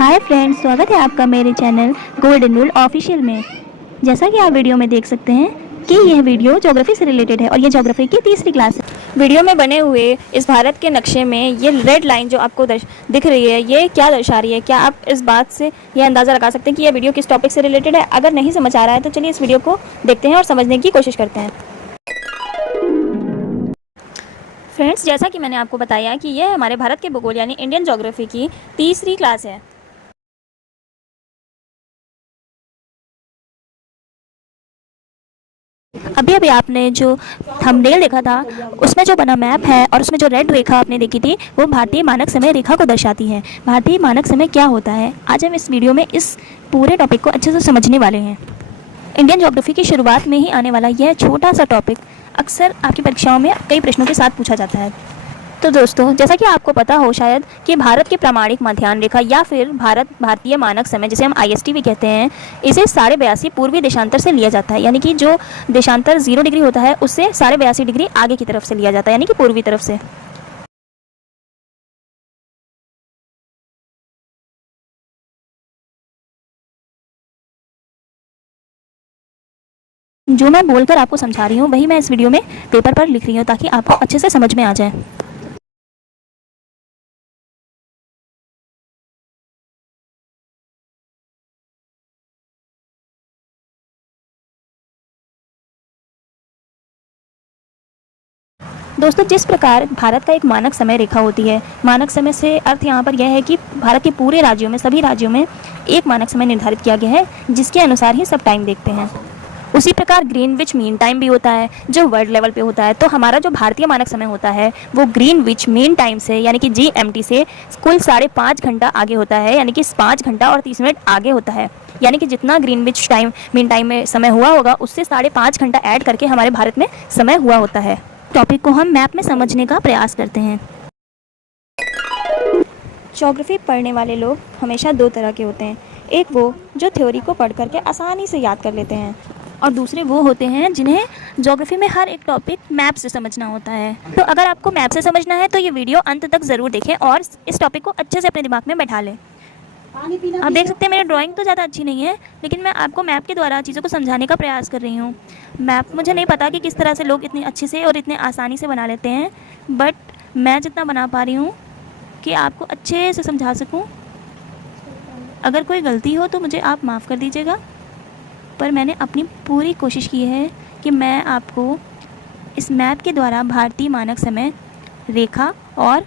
Hi friends, स्वागत है आपका मेरे चैनल गोल्डन रूल ऑफिशियल में। जैसा कि आप वीडियो में देख सकते हैं कि यह वीडियो ज्योग्राफी से रिलेटेड है और ये ज्योग्राफी की तीसरी क्लास है। वीडियो में बने हुए इस भारत के नक्शे में ये रेड लाइन जो आपको दिख रही है, ये क्या दर्शा रही है? क्या आप इस बात से यह अंदाज़ा लगा सकते हैं कि यह वीडियो किस टॉपिक से रिलेटेड है? अगर नहीं समझ आ रहा है तो चलिए इस वीडियो को देखते हैं और समझने की कोशिश करते हैं। फ्रेंड्स, जैसा कि मैंने आपको बताया कि यह हमारे भारत के भूगोल यानी इंडियन ज्योग्राफी की तीसरी क्लास है। अभी अभी आपने जो थंबनेल देखा था उसमें जो बना मैप है और उसमें जो रेड रेखा आपने देखी थी वो भारतीय मानक समय रेखा को दर्शाती है। भारतीय मानक समय क्या होता है, आज हम इस वीडियो में इस पूरे टॉपिक को अच्छे से समझने वाले हैं। इंडियन ज्योग्राफी की शुरुआत में ही आने वाला यह छोटा सा टॉपिक अक्सर आपकी परीक्षाओं में कई प्रश्नों के साथ पूछा जाता है। तो दोस्तों, जैसा कि आपको पता हो शायद कि भारत की प्रामाणिक मध्याह्न रेखा या फिर भारतीय मानक समय जिसे हम IST भी कहते हैं, इसे 82.5 पूर्वी देशांतर से लिया जाता है। यानी कि जो देशांतर 0 डिग्री होता है उससे 82.5 डिग्री आगे की तरफ से लिया जाता है, यानी कि पूर्वी तरफ से। जो मैं बोलकर आपको समझा रही हूँ वही मैं इस वीडियो में पेपर पर लिख रही हूँ ताकि आपको अच्छे से समझ में आ जाए। दोस्तों, जिस प्रकार भारत का एक मानक समय रेखा होती है, मानक समय से अर्थ यहाँ पर यह है कि भारत के पूरे राज्यों में, सभी राज्यों में एक मानक समय निर्धारित किया गया है जिसके अनुसार ही सब टाइम देखते हैं। उसी प्रकार ग्रीनविच मीन टाइम भी होता है जो वर्ल्ड लेवल पे होता है। तो हमारा जो भारतीय मानक समय होता है वो ग्रीनविच मीन टाइम से यानी कि GMT से कुल 5.5 घंटा आगे होता है, यानी कि 5 घंटा और 30 मिनट आगे होता है। यानी कि जितना ग्रीनविच टाइम मीन टाइम में समय हुआ होगा उससे 5.5 घंटा ऐड करके हमारे भारत में समय हुआ होता है। टॉपिक को हम मैप में समझने का प्रयास करते हैं। ज्योग्राफी पढ़ने वाले लोग हमेशा दो तरह के होते हैं। एक वो जो थ्योरी को पढ़ करके आसानी से याद कर लेते हैं और दूसरे वो होते हैं जिन्हें ज्योग्राफी में हर एक टॉपिक मैप से समझना होता है। तो अगर आपको मैप से समझना है तो ये वीडियो अंत तक ज़रूर देखें और इस टॉपिक को अच्छे से अपने दिमाग में बैठा लें। आप देख सकते हैं मेरी ड्राइंग तो ज़्यादा अच्छी नहीं है, लेकिन मैं आपको मैप के द्वारा चीज़ों को समझाने का प्रयास कर रही हूँ। मैप मुझे नहीं पता कि किस तरह से लोग इतने अच्छे से और इतने आसानी से बना लेते हैं, बट मैं जितना बना पा रही हूँ कि आपको अच्छे से समझा सकूँ। अगर कोई गलती हो तो मुझे आप माफ़ कर दीजिएगा, पर मैंने अपनी पूरी कोशिश की है कि मैं आपको इस मैप के द्वारा भारतीय मानक समय रेखा और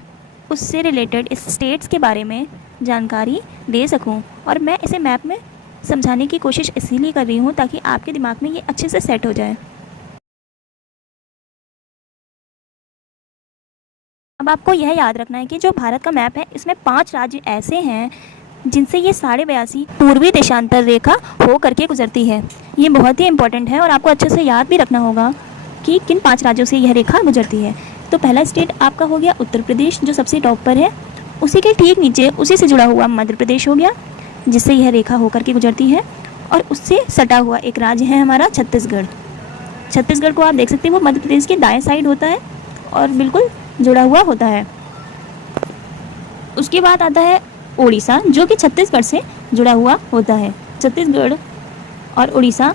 उससे रिलेटेड इस स्टेट्स के बारे में जानकारी दे सकूं। और मैं इसे मैप में समझाने की कोशिश इसीलिए कर रही हूं ताकि आपके दिमाग में ये अच्छे से सेट हो जाए। अब आपको यह याद रखना है कि जो भारत का मैप है इसमें 5 राज्य ऐसे हैं जिनसे ये 82.5 पूर्वी देशांतर रेखा हो करके गुजरती है। ये बहुत ही इंपॉर्टेंट है और आपको अच्छे से याद भी रखना होगा कि किन 5 राज्यों से यह रेखा गुजरती है। तो पहला स्टेट आपका हो गया उत्तर प्रदेश, जो सबसे टॉप पर है। उसी के ठीक नीचे उसी से जुड़ा हुआ मध्य प्रदेश हो गया जिससे यह रेखा होकर के गुजरती है। और उससे सटा हुआ एक राज्य है हमारा छत्तीसगढ़। छत्तीसगढ़ को आप देख सकते हैं, वो मध्य प्रदेश के दाएं साइड होता है और बिल्कुल जुड़ा हुआ होता है। उसके बाद आता है उड़ीसा, जो कि छत्तीसगढ़ से जुड़ा हुआ होता है। छत्तीसगढ़ और उड़ीसा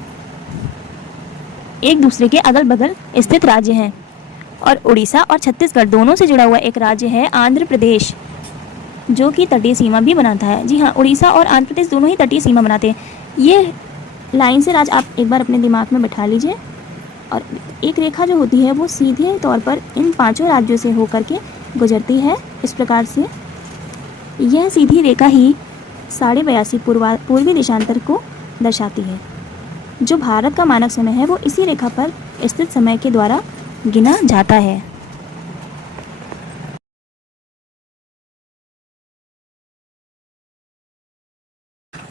एक दूसरे के अगल बगल स्थित राज्य हैं। और उड़ीसा और छत्तीसगढ़ दोनों से जुड़ा हुआ एक राज्य है आंध्र प्रदेश, जो कि तटीय सीमा भी बनाता है। जी हाँ, उड़ीसा और आंध्र प्रदेश दोनों ही तटीय सीमा बनाते हैं। ये लाइन से राज आप एक बार अपने दिमाग में बैठा लीजिए। और एक रेखा जो होती है वो सीधे तौर पर इन 5 राज्यों से होकर के गुजरती है। इस प्रकार से यह सीधी रेखा ही 82.5 पूर्वी देशांतर को दर्शाती है। जो भारत का मानक समय है वो इसी रेखा पर स्थित समय के द्वारा गिना जाता है।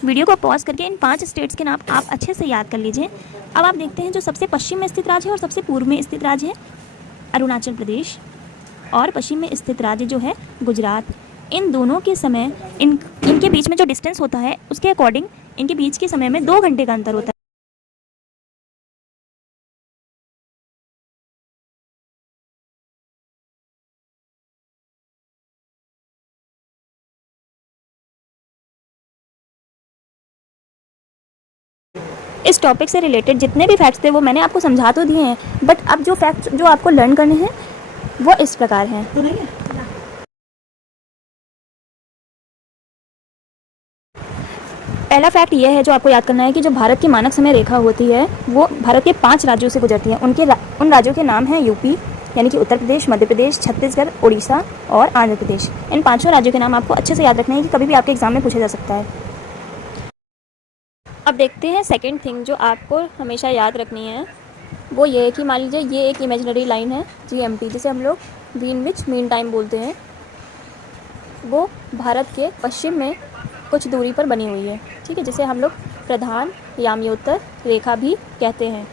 वीडियो को पॉज करके इन 5 स्टेट्स के नाम आप अच्छे से याद कर लीजिए। अब आप देखते हैं जो सबसे पश्चिम में स्थित राज्य है और सबसे पूर्व में स्थित राज्य है अरुणाचल प्रदेश, और पश्चिम में स्थित राज्य जो है गुजरात। इन दोनों के समय इनके बीच में जो डिस्टेंस होता है उसके अकॉर्डिंग इनके बीच के समय में 2 घंटे का अंतर होता है। इस टॉपिक से रिलेटेड जितने भी फैक्ट्स थे वो मैंने आपको समझा तो दिए हैं, बट अब जो फैक्ट्स जो आपको लर्न करने हैं वो इस प्रकार हैं। पहला फैक्ट ये है जो आपको याद करना है कि जो भारत की मानक समय रेखा होती है वो भारत के 5 राज्यों से गुजरती है। उन राज्यों के नाम हैं यूपी यानी कि उत्तर प्रदेश, मध्य प्रदेश, छत्तीसगढ़, उड़ीसा और आंध्र प्रदेश। इन 5 राज्यों के नाम आपको अच्छे से याद रखने हैं कि कभी भी आपके एग्जाम में पूछा जा सकता है। अब देखते हैं सेकेंड थिंग जो आपको हमेशा याद रखनी है, वो ये है कि मान लीजिए ये एक इमेजिनरी लाइन है GMT, जिसे हम लोग ग्रीनविच मीन टाइम बोलते हैं। वो भारत के पश्चिम में कुछ दूरी पर बनी हुई है, ठीक है, जिसे हम लोग प्रधान याम्योत्तर रेखा भी कहते हैं।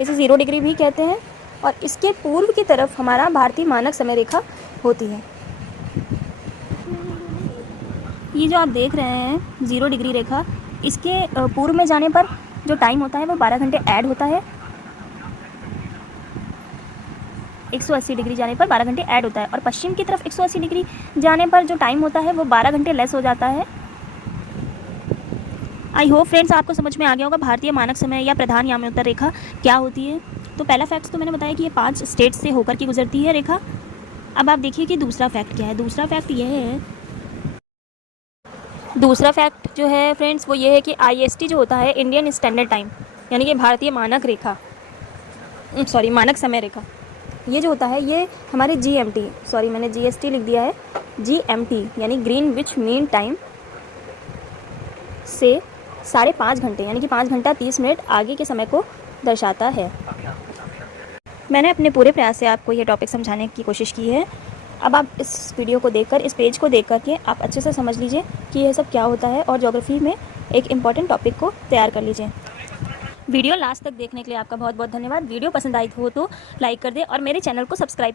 इसे 0 डिग्री भी कहते हैं और इसके पूर्व की तरफ हमारा भारतीय मानक समय रेखा होती है। ये जो आप देख रहे हैं 0 डिग्री रेखा, इसके पूर्व में जाने पर जो टाइम होता है वो 12 घंटे ऐड होता है। 180 डिग्री जाने पर 12 घंटे ऐड होता है और पश्चिम की तरफ 180 डिग्री जाने पर जो टाइम होता है वो 12 घंटे लेस हो जाता है। आई होप फ्रेंड्स आपको समझ में आ गया होगा भारतीय मानक समय या प्रधान याम्योत्तर रेखा क्या होती है। तो पहला फैक्ट तो मैंने बताया कि ये 5 स्टेट से होकर के गुजरती है रेखा। अब आप देखिए कि दूसरा फैक्ट क्या है। दूसरा फैक्ट जो है फ्रेंड्स वो ये है कि IST जो होता है इंडियन स्टैंडर्ड टाइम यानी कि भारतीय मानक समय रेखा, ये जो होता है ये हमारे मैंने GST लिख दिया है, GMT यानी ग्रीनविच मीन टाइम से 5.5 घंटे यानी कि 5 घंटा 30 मिनट आगे के समय को दर्शाता है। मैंने अपने पूरे प्रयास से आपको ये टॉपिक समझाने की कोशिश की है। अब आप इस वीडियो को देखकर, इस पेज को देख कर के आप अच्छे से समझ लीजिए कि यह सब क्या होता है और ज्योग्राफी में एक इम्पॉर्टेंट टॉपिक को तैयार कर लीजिए। वीडियो लास्ट तक देखने के लिए आपका बहुत बहुत धन्यवाद। वीडियो पसंद आई हो तो लाइक कर दें और मेरे चैनल को सब्सक्राइब